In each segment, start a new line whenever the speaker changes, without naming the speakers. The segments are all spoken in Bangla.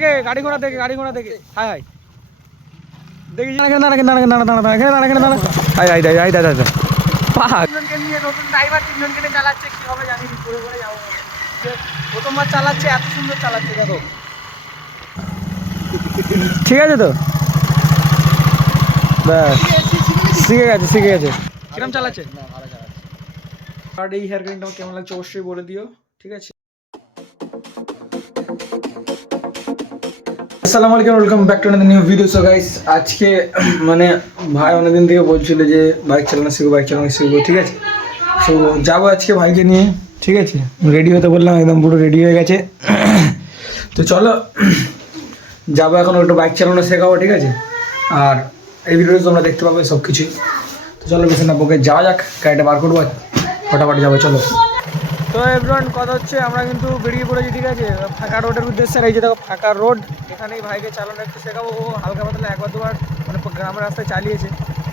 দেখে গাড়ি ঘোড়া দেখে গাড়ি ঘোড়া দেখে হাই হাই। দেখি দাঁড়া দাঁড়া দাঁড়া দাঁড়া দাঁড়া দাঁড়া এখানে দাঁড়া এখানে দাঁড়া। হাই হাই হাই হাই দাঁড়া দাঁড়া তিনজনকে নিয়ে নতুন ড্রাইভার তিনজনকে নিয়ে চালাচ্ছে কি হবে জানি না করে করে যাব। প্রথমবার চালাচ্ছে এত সুন্দর চালাচ্ছে দেখো। ঠিক আছে তো? ব্যাস। শিখে গেছে শিখে গেছে। কিরম চালাচ্ছে? আর এই হেয়ার কাটিংটা কেমন লাগছে অবশ্যই বলে দিও ঠিক আছে? আসসালামু আলাইকুম welcome back to new video so guys আজকে মানে ভাই অনেকদিন থেকে বলছিল যে বাইক চালানো শিখব বাইক চালানো শিখব, ঠিক আছে? সো যাব আজকে ভাইকে নিয়ে, ঠিক আছে? রেডি হতে বললাম, একদম পুরো রেডি হয়ে গেছে। তো চলো, যাব এখন একটু বাইক চালানো শেখাবো, ঠিক আছে? আর এই ভিডিওতে তোমরা দেখতে পাবে সব কিছুই তো চলো বেশি না বকে যাওয়া যাক, গাড়িটা বার করব ফটাফট যাব, চলো। তো এভরিওয়ান কথা হচ্ছে আমরা কিন্তু বেরিয়ে পড়েছি, ঠিক আছে? ফাঁকা রোডের উদ্দেশ্যে, এই যে দেখো, ফাঁকা রোড। এখানেই ভাইকে চালানো একটু শেখাবো, ও হালকা পাতলা একবার দুবার মানে গ্রামের রাস্তায় চালিয়েছে।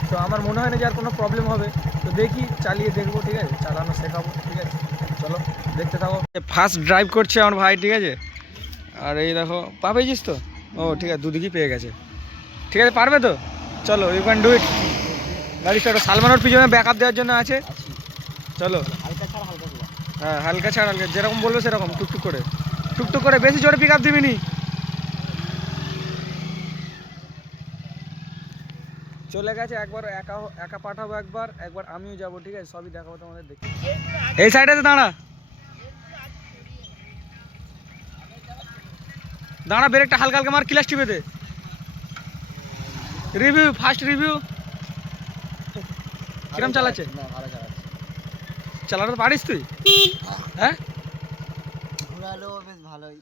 তো আমার মনে হয় না যে আর কোনো প্রবলেম হবে। তো দেখি, চালিয়ে দেখব, ঠিক আছে? চালানো শেখাবো, ঠিক আছে? চলো, দেখতে থাকো। ফার্স্ট ড্রাইভ করছে আমার ভাই, ঠিক আছে? আর এই দেখো, পা পেয়েছিস তো? ও, ঠিক আছে, দুদিকেই পেয়ে গেছে। ঠিক আছে, পারবে তো? চলো ইউ ক্যান ডু ইট গাড়ি সালমানোর পিছনে ব্যাক আপ দেওয়ার জন্য আছে। চলো। হ্যাঁ হালকা ছাড়, হালকা। যেরকম বলবে সেরকম, টুকটুক করে। টুকটুক করে, বেশি জোরে পিক আপ দিবি নি। চলে গেছে, একবার একা একা পাঠাবো একবার একবার আমিও যাব, ঠিক আছে? সবই দেখাবো তোমাদের দেখি। এই সাইডে দাঁড়া। দাঁড়া ব্রেকটা হালকা হালকা মার ক্লাস টিপে রিভিউ ফার্স্ট রিভিউ কিরম চালাচ্ছে। চালাতে পারিস তুই? হ্যাঁ?
ঘোরালো বেশ ভালোই।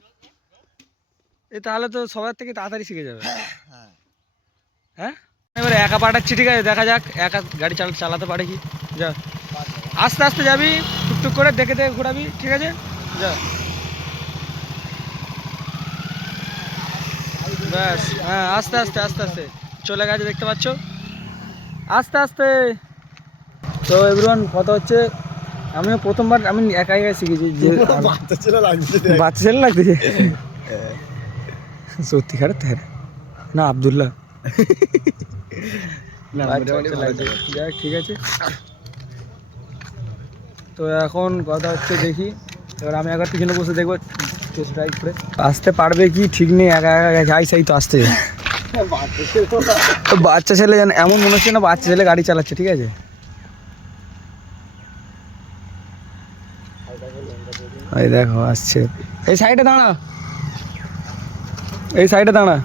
এ তাহলে তো সবার থেকে তাড়াতাড়ি শিখে যাবে।
হ্যাঁ।
হ্যাঁ? এবারে একা পাঠাচ্ছি ঠিক আছে দেখা যাক একা গাড়ি চালা চালাতে পারে কি? যা। আস্তে আস্তে যাবি টুকটুক করে দেখে দেখে ঘোরাবি ঠিক আছে? যা। ব্যাস হ্যাঁ আস্তে আস্তে আস্তে আস্তে। চলে গেছে দেখতে পাচ্ছ? আস্তে আস্তে। তো এভরিওয়ান কথা হচ্ছে আমিও প্রথমবার আমি একা একা শিখেছি যে
বাচ্চা ছেলে লাগছে
বাচ্চা ছেলে লাগতেছে সত্যি খারাপ তাই না আবদুল্লাহ। ঠিক আছে। তো এখন কথা হচ্ছে দেখি। এবার আমি একবার পিছনে বসে দেখব টেস্ট ড্রাইভ করে। আসতে পারবে কি ঠিক নেই একা একা যাই চাই তো আসতে। তো বাচ্চা ছেলে যেন এমন মনে হচ্ছে না বাচ্চা ছেলে গাড়ি চালাচ্ছে ঠিক আছে? এই দেখো, আসছে। এই সাইডে দাঁড়া। এই সাইডে দাঁড়া।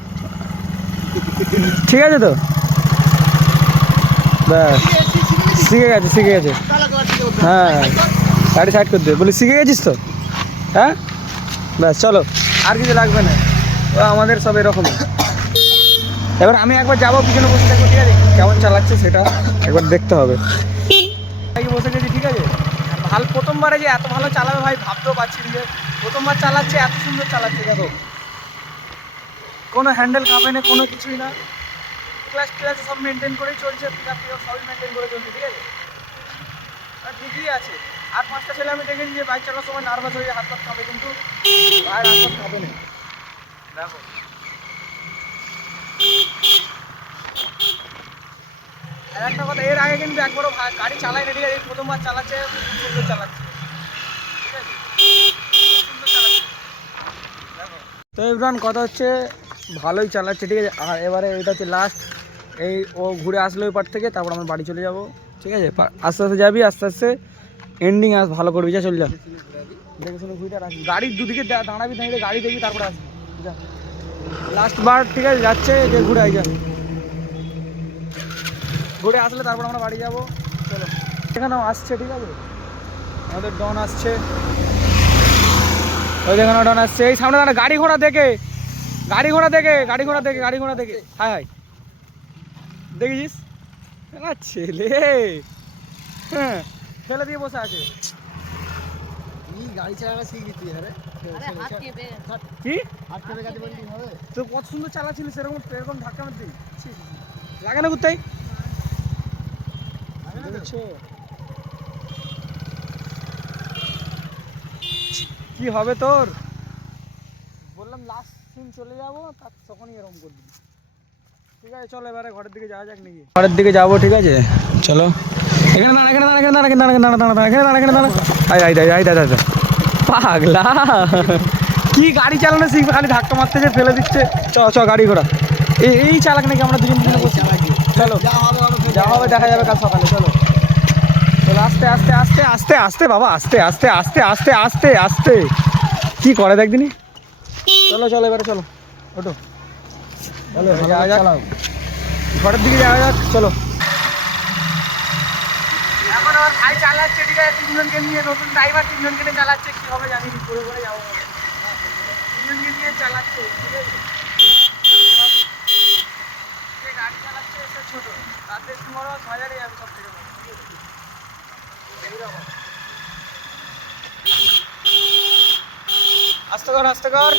ঠিক আছে তো? ব্যাস। শিখে গেছে শিখে গেছে। হ্যাঁ। গাড়ি সাইড করতে বলি, শিখে গেছিস তো? হ্যাঁ? ব্যাস, চলো। আর কিছু লাগবে না। আমাদের সব এরকম এবার আমি একবার যাব, পিছনে বসে দেখব, ঠিক আছে? কেমন চালাচ্ছে সেটা একবার দেখতে হবে এই বসে গেছি ঠিক আছে ভালো, প্রথমবারে যে এত ভালো চালাবে ভাই, ভাবতেও পারছি যে প্রথমবার চালাচ্ছে, এত সুন্দর চালাচ্ছে, দেখো। কোনো হ্যান্ডেল কাঁপে না, কোনো কিছুই না। ক্লাস ক্লাস সব মেনটেন করেই চলছে পিকআপ টিকআপ সবই মেনটেন করে চলছে, ঠিক আছে? আর ঠিকই আছে। আর পাঁচটা ছেলে আমি দেখেছি যে বাইক চালানোর সময় নার্ভাস হয়ে হাত পাত খাবে কিন্তু ভাইয়ের হাত পাত খাবে না। দেখো। আর একটা কথা, এর আগে কিন্তু একবারও গাড়ি চালাই না, ঠিক আছে? প্রথমবার চালাচ্ছে, সুন্দর চালাচ্ছে। তো ইমরান, কথা হচ্ছে ভালোই চালাচ্ছে, ঠিক আছে? আর এবারে এটা হচ্ছে লাস্ট এই ও ঘুরে আসলো ওই পার থেকে, তারপর আমরা বাড়ি চলে যাব, ঠিক আছে? আস্তে আস্তে যাবি, আস্তে আস্তে এন্ডিং আস, ভালো করবি, যা, চলে, যা। দেখে শুনে ঘুরে গাড়ির দুদিকে দাঁড়াবি, দাঁড়িয়ে গাড়ি দেখবি, তারপরে আসবি। যা। লাস্ট বার, ঠিক আছে, যাচ্ছে, যে ঘুরে আই যা। ঘুরে আসলে তারপর আমরা বাড়ি যাব। চলো। এখানেও আসছে ঠিক আছে? আমাদের ডন আসছে। ওই যেখানে ডন আসছে। এই সামনে দাঁড়া গাড়ি ঘোড়া দেখে। গাড়ি ঘোড়া দেখে গাড়ি ঘোড়া দেখে গাড়ি ঘোড়া দেখে। Hi hi. দেখেছিস না ছেলে। হ্যাঁ ফেলে দিয়ে বসে আছে।
তুই গাড়ি চালানো তুই হ্যাঁ রে।
কি?
হাত থেকে গাড়ি বললি হবে।
তো কত সুন্দর চালাচ্ছিলি সেরকম এরকম ধাক্কা মারতি লাগে না কোথায় দেখছ? কি হবে তোর? বললাম লাস্ট যখন চলে যাব তার তখনই এরকম করবি। ঠিক আছে চলো এবারে ঘরের দিকে যাওয়া যাক নাকি। ঘরের দিকে যাব ঠিক আছে? চলো। এখানে দাঁড়া এখানে দাঁড়া এখানে দাঁড়া এখানে দাঁড়া দাঁড়া দাঁড়া এখানে দাঁড়া এখানে দাঁড়া। আয় আয় আয় আয় দাদা দাদা পাগলা। কি গাড়ি চালানো শিখবে খালি ধাক্কা মারতেছে ফেলে দিচ্ছে। চ চ গাড়ি ঘোড়া এই এই চালাক নাকি আমরা দুজন দুজনে বসে চলো।
যা হবে হবে
যা হবে দেখা যাবে কাল সকালে চলো। চলো আস্তে আস্তে আস্তে আস্তে আস্তে বাবা আস্তে আস্তে আস্তে আস্তে আস্তে আস্তে। কি করে দেখদিনি চলো চলো এবারে চলো। ওটো। চলো যাওয়া যাক ঘরের দিকে যাওয়া যাক চলো। এখন আমার ভাই চালাচ্ছে ঠিক আছে তিনজনকে নিয়ে নতুন ড্রাইভার তিনজনকে নিয়ে চালাচ্ছে কি হবে জানি করে করে যাব। তিনজনকে নিয়ে চালাচ্ছে ঠিক আছে। গাড়ি চালাচ্ছে সে ছোট। থেকে বড় বাজারে যাবে সব থেকে বড় ঠিক আছে এইরকম আস্তে কর আস্তে কর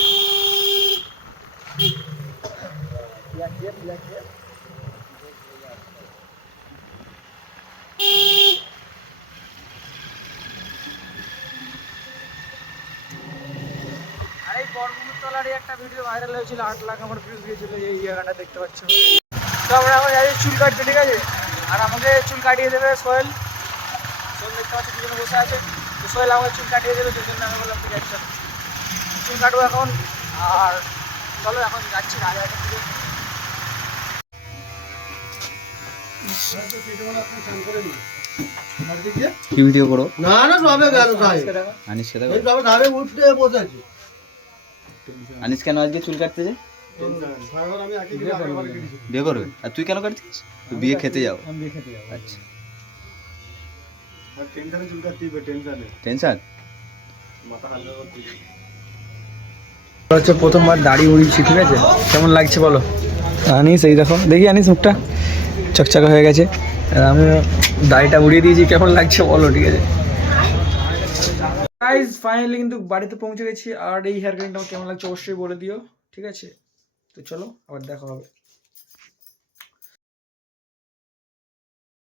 এই একটা ভিডিও ভাইরাল হয়েছিল, আট লাখ আমার ভিউজ গিয়েছিল, এই জায়গাটা দেখতে পাচ্ছ। তো আমরা চুল কাটতে, ঠিক আছে? আর আমাকে চুল কাটিয়ে দেবে সোহেল। দেখতে পাচ্ছি দুজনে বসে আছে। তো সোহেল আমাকে চুল কাটিয়ে দেবে সেই জন্য আমি বললাম ঠিক আছে চুল। কাটবো এখন আর চলো এখন যাচ্ছি দিকে
কি ভিডিও করো?
না না সবে গেল তাই।
দেখো।
এই সবে ধারে উঠতে বসে আছি
আনিস কেন আজকে চুল কাটতেছে
আমি একই দিনে
বিয়ে করবে। আর তুই কেন কাটছিস বিয়ে খেতে যাও
আমি বিয়ে খেতে যাব।
আচ্ছা।
টেনশনে চুল কাটতে টেনশনে
টেনশন
মাথা হালকা করতে
হচ্ছে প্রথমবার দাড়ি উড়িয়েছি ঠিক আছে? কেমন লাগছে বলো? আনিস এই দেখো দেখি আনিস মুখটা। চকচকা হয়ে গেছে। আমি দাড়িটা উড়িয়ে দিয়েছি কেমন লাগছে বলো ঠিক আছে? গাইজ ফাইনালি কিন্তু বাড়িতে পৌঁছে গেছি আর এই হেয়ার কাটিংটা আমার কেমন লাগছে অবশ্যই বলে দিও ঠিক আছে? তো চলো আবার দেখা হবে।